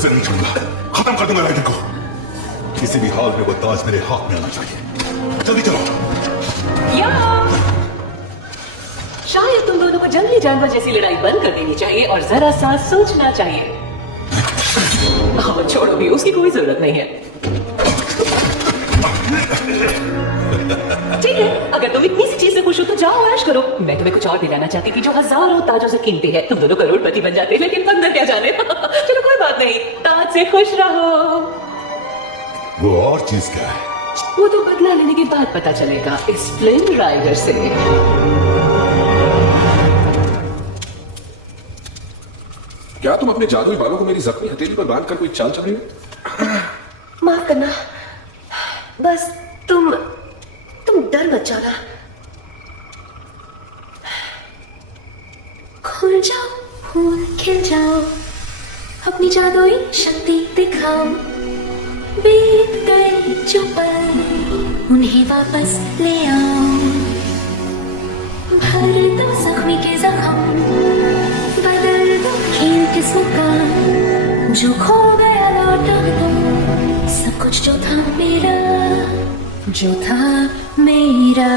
उसे नहीं छोड़ूंगा, खत्म कर दूंगा राइडर को। किसी भी हाल में वो ताज मेरे हाथ में आना चाहिए। जल्दी चलो। या शायद तुम दोनों को जंगली जानवर जैसी लड़ाई बंद कर देनी चाहिए और जरा सा सोचना चाहिए। छोड़ो भी, उसकी कोई जरूरत नहीं है। ठीक है, अगर तुम इतनी सी चीज से खुश हो तो जाओ ऐश करो। मैं तुम्हें कुछ और दिलाना चाहती थी जो हजारों ताजों से कीमती है। तुम दोनों करोड़पति बन जाते, लेकिन अंदर क्या जाने। चलो कोई बात नहीं, ताज से खुश रहो। वो और चीज क्या है? वो तो बदला लेने के बाद पता चलेगा इस फ्लिन राइडर से। क्या तुम अपने जादुई बालों को मेरी जख्मी हथेली पर बांधकर कोई चाल चल रही हो? माफ करना, बस तुम डर मत जाना। खुल जाओ, फूल खिल जाओ, अपनी जादुई शक्ति दिखाओ। बीत गए जो पल उन्हें वापस ले आओ। भर दो जख्मी के जख्म, बदल दो खेल किस्मत का। जो खो गया लौटा दो सब कुछ जो था मेरा, जो था मेरा।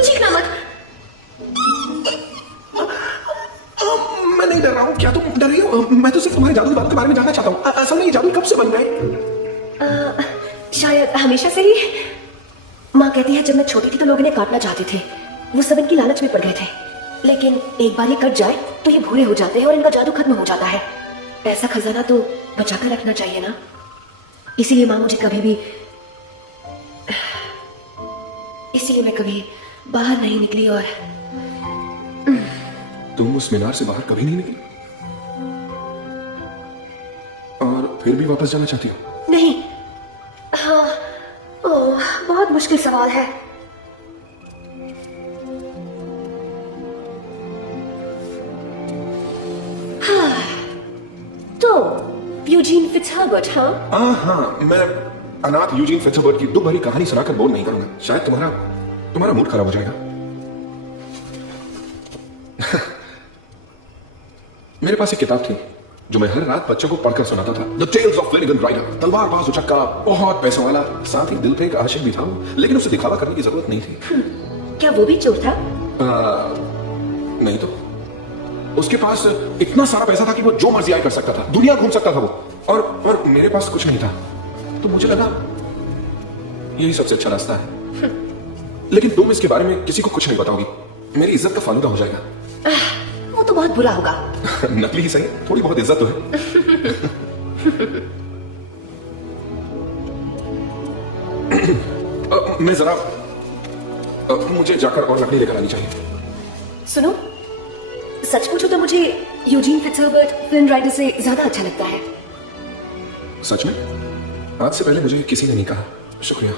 चीखना मत। मैं नहीं डर रहा हूँ। क्या तुम डर रही हो? मैं तो सिर्फ तुम्हारे जादुई बालों के बारे में जानना चाहता हूँ। असल में ये जादू कब से बन गए? शायद हमेशा से ही। माँ कहती है जब मैं छोटी थी तो लोग इन्हें काटना चाहते थे। वो सब इनकी लालच में पड़ गए थे, लेकिन एक बार ये कट जाए तो ये भूरे हो जाते हैं और इनका जादू खत्म हो जाता है। ऐसा खजाना तो बचाकर रखना चाहिए ना। इसीलिए माँ मुझे कभी भी, इसीलिए मैं कभी बाहर नहीं निकली। और तुम उस मीनार से बाहर कभी नहीं निकली और फिर भी वापस जाना चाहती हो? नहीं। हाँ, ओह, बहुत मुश्किल सवाल है। हाँ, तो यूजीन फिट्जहर्बर्ट। हाँ, मैं अनाथ यूजीन फिट्जहर्बर्ट की दुख भरी कहानी सुनाकर बोर नहीं करूंगा। शायद तुम्हारा मूड खराब हो जाएगा। मेरे पास एक किताब थी जो मैं हर रात बच्चों को पढ़कर सुनाता था। The tales of Finnigan rider. तलवारबाज उचक्का, बहुत पैसों वाला, साथ ही दिल पे एक आशिक भी था, लेकिन उसे दिखावा करने की जरूरत नहीं थी। क्या वो भी चोर था? नहीं तो उसके पास इतना सारा पैसा था कि वो जो मर्जी आए कर सकता था, दुनिया घूम सकता था वो। और मेरे पास कुछ नहीं था, तो मुझे लगा यही सबसे अच्छा रास्ता है। लेकिन तुम इसके बारे में किसी को कुछ नहीं बताओगी, मेरी इज्जत का फालूदा हो जाएगा। वो तो बहुत बुरा होगा। नकली ही सही, थोड़ी बहुत इज्जत तो है। मैं जरा मुझे जाकर और लकड़ी लेकर आनी चाहिए। सुनो, सच पूछो तो मुझे यूजीन फिट्जहर्बर्ट फ्लिन राइडर से ज्यादा अच्छा लगता है। सच में? आज से पहले मुझे किसी ने नहीं कहा। शुक्रिया।